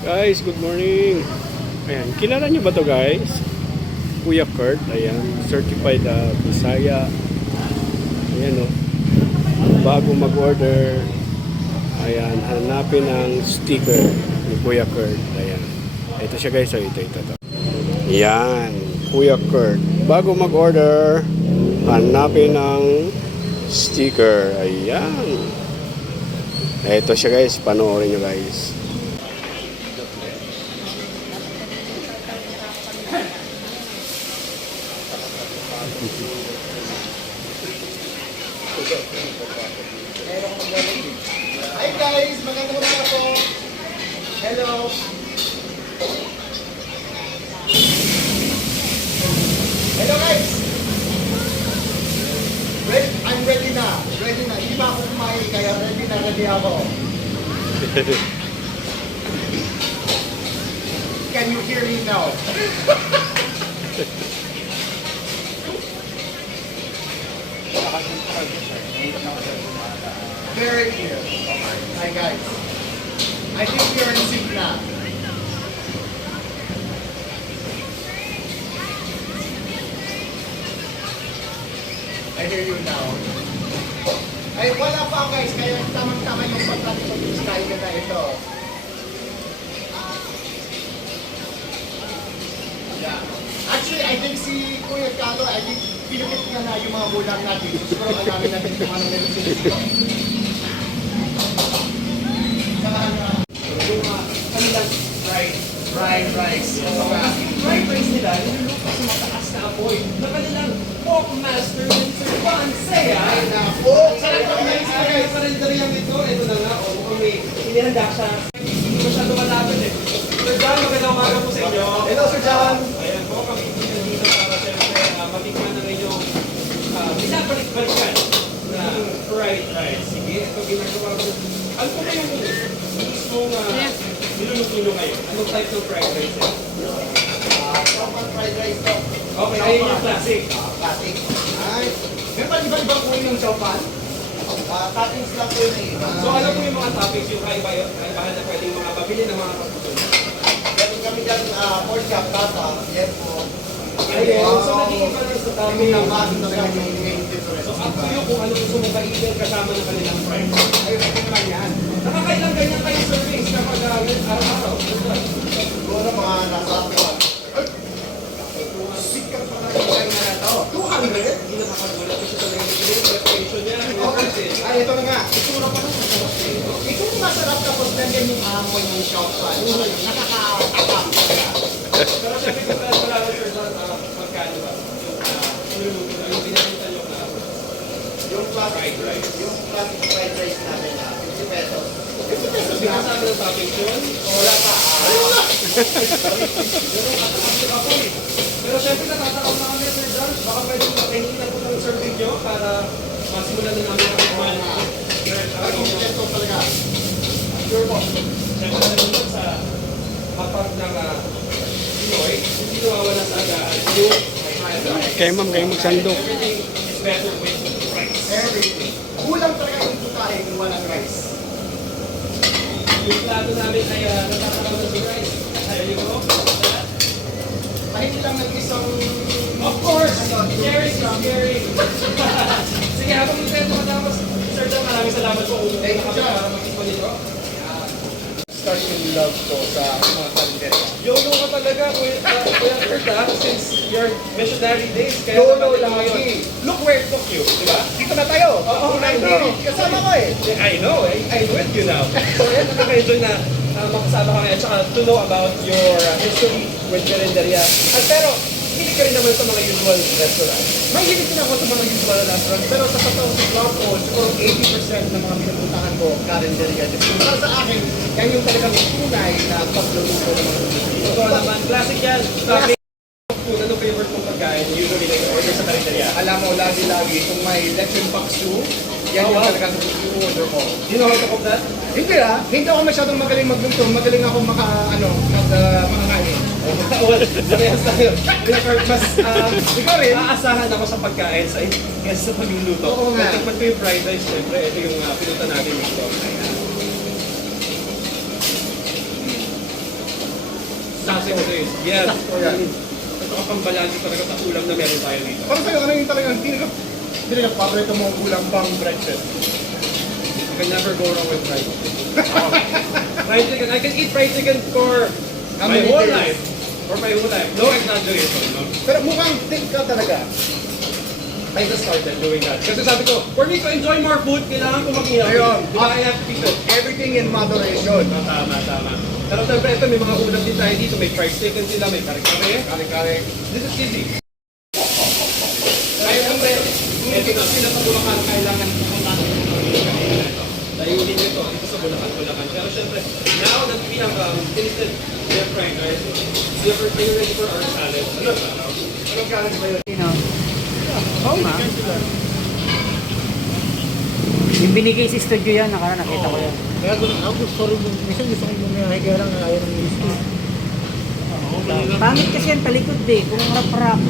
Guys, good morning. Ayan, kilala niyo ba to guys? Kuya Kurt, ayan, certified Bisaya. Ayan o. Bago mag-order, ayan, hanapin ang sticker ni Kuya Kurt. Ayan. Ito siya guys, so ito. Ayan, Kuya Kurt. Bago mag-order, hanapin ang sticker. Ayan. Ito siya guys, panoorin nyo guys. Hi guys! Magandang umaga po! Hello! Hello guys! I'm ready na! Ready na! Hindi pa ako kumain kaya ready ako. Can you hear me now? Very clear. Hi guys. I think you're in sync na. I hear you now. Ay, wala pa guys, kaya tamang-tama yung pagkatipag yung sky na ito. Yeah. Actually, I think si Kuya Kato, I think pinipit niya na yung mga bulang natin. Siguro alamin natin kung anong meron sila dito. Yung kanilang fried rice. Fried rice nila, niluluto sa mataas na apoy na kanilang pork master Mr. Pansea. Sarap ko guys, sa kalendaryang ito na nga, mukhang may inihanda siya. Hindi masyado malapit eh. Sir John, magandang umaga po sa inyo. Hello Sir John. Ayan po, kami dito para siyempre matikman ng inyong binabalik-balikan na fried rice. Sige, ito ginagawa ko. Ano po ba yung mismong niluluto nyo ngayon? Anong type ng fried rice yan? Chocolate fried rice to. Okay, ayun yung classic. Classic. Ay, meron pa iba-ibang uri ng chopan? Toppings lang po yun eh. So ano po yung mga topics, yung kaibahan na pwedeng mga pabili ng mga kapatid? Meron kami dyan pork chop, tata, yan po. Ayun, so naging pa rin sa dami ng Mas na lang yung main difference. So up to you kung ano gusto mong kainin kasama ng kanilang friends. Ayun, ito naman yan. Nakakailang ganyan kayo servings kapag araw-araw? Siguro mga nasa Sikat pa rin kayo na ito. 200? Hindi nakakagulat kasi ito na yung preparation niya. Ay, ito na nga. Itura pa lang. Ito yung masarap tapos nandiyan yung amoy ng chopan. Nakaka-atap. Pero syempre kung wala Sir John, magkano ba? Yung niluluto na, yung pinakita nyo na Yung fried rice. Yung classic fried rice natin na 50 pesos. 50 pesos, binasama ng toppings yun? Wala pa. Ayun na! Ako eh. Pero syempre natatakot na kami Sir John, baka pwedeng makinti na po ng serving nyo para masimulan na namin ang kumain. Ay, kompleto talaga. Sure po. Syempre naman sa hapag ng Pinoy, hindi nawawala sa agaan yung fried rice. Kaya ma'am, kayo magsandok. Everything is better with rice. Everything. Kulang talaga yung putahe kung walang rice. Yung plato namin ay natatakaw na sa rice. Ayaw niyo po? Pahingi lang ng isang... Of course! Sharing is caring. Sige, habang nito matapos, Sir John, maraming salamat po kung Thank you, John. para mag-ipon nito. Start yung love ko sa mga kalendarya. YOLO ka talaga, Kuya Kurt, since your missionary days. Kaya YOLO naman lagi. ngayon. Look where it took you, di ba? Dito na tayo. Oo, I know. Kasama ko eh. I know, I'm with you now. So, yan, nakaka-enjoy na makasama kami at saka to know about your history with Calendaria. At pero, hindi ka rin naman sa mga usual restaurant. May hilig din ako sa mga usual restaurant, pero sa totoo sa vlog ko, siguro 80% ng mga pinupuntahan ko, kalendarya. Para sa akin, yan yung talagang tunay na pagluluto ng mga Totoo naman, classic yan. Sabi, kung ano favorite mong pagkain, usually like order sa Calendaria. Alam mo, lagi-lagi, kung may lechon baksu, yan Oh, yung wow. talagang order ko. You know how to cook that? Hindi ako masyadong magaling magluto, magaling ako makakain. Well, parehas tayo. Mas, ikaw rin, aasahan ako sa pagkain sa kesa sa pagluluto. Oo nga. Tikman ko yung fried rice, syempre, ito yung pinuta natin dito. classic ito eh. Yes. Sakto yan. Ito ka pang balanse talaga sa ulam na meron tayo dito. Para sa'yo, ano yung talagang hindi na paborito mong ulam bang breakfast? You can never go wrong with fried chicken. Fried chicken. I can eat fried chicken for How my many whole days? life. For my whole life. No exaggeration. No? Pero mukhang think ka talaga. I just started doing that. Kasi sabi ko, for me to enjoy more food, kailangan ko mag-healthy. Ayun. Diba? I have to keep it. Everything in moderation. Tama. Pero siyempre, ito may mga ulam din tayo dito. May fried chicken sila, may kare-kare. Kare-kare. This is easy. Kaya siyempre, ito na sila sa Bulacan, kailangan pumunta sa ito. Dahilin nito, ito sa Bulacan. Pero siyempre, now that we have instant deep fried rice, we are ready for our salad. Ano ba? Anong challenge ba yun? Oo nga. Yung binigay sa studio yan, nakita ko yan. Kaya ako gusto rin, minsan gusto kong bumiyahe kaya lang ayaw ng miss ko. Pangit kasi yan talikod eh, kung rap-rap.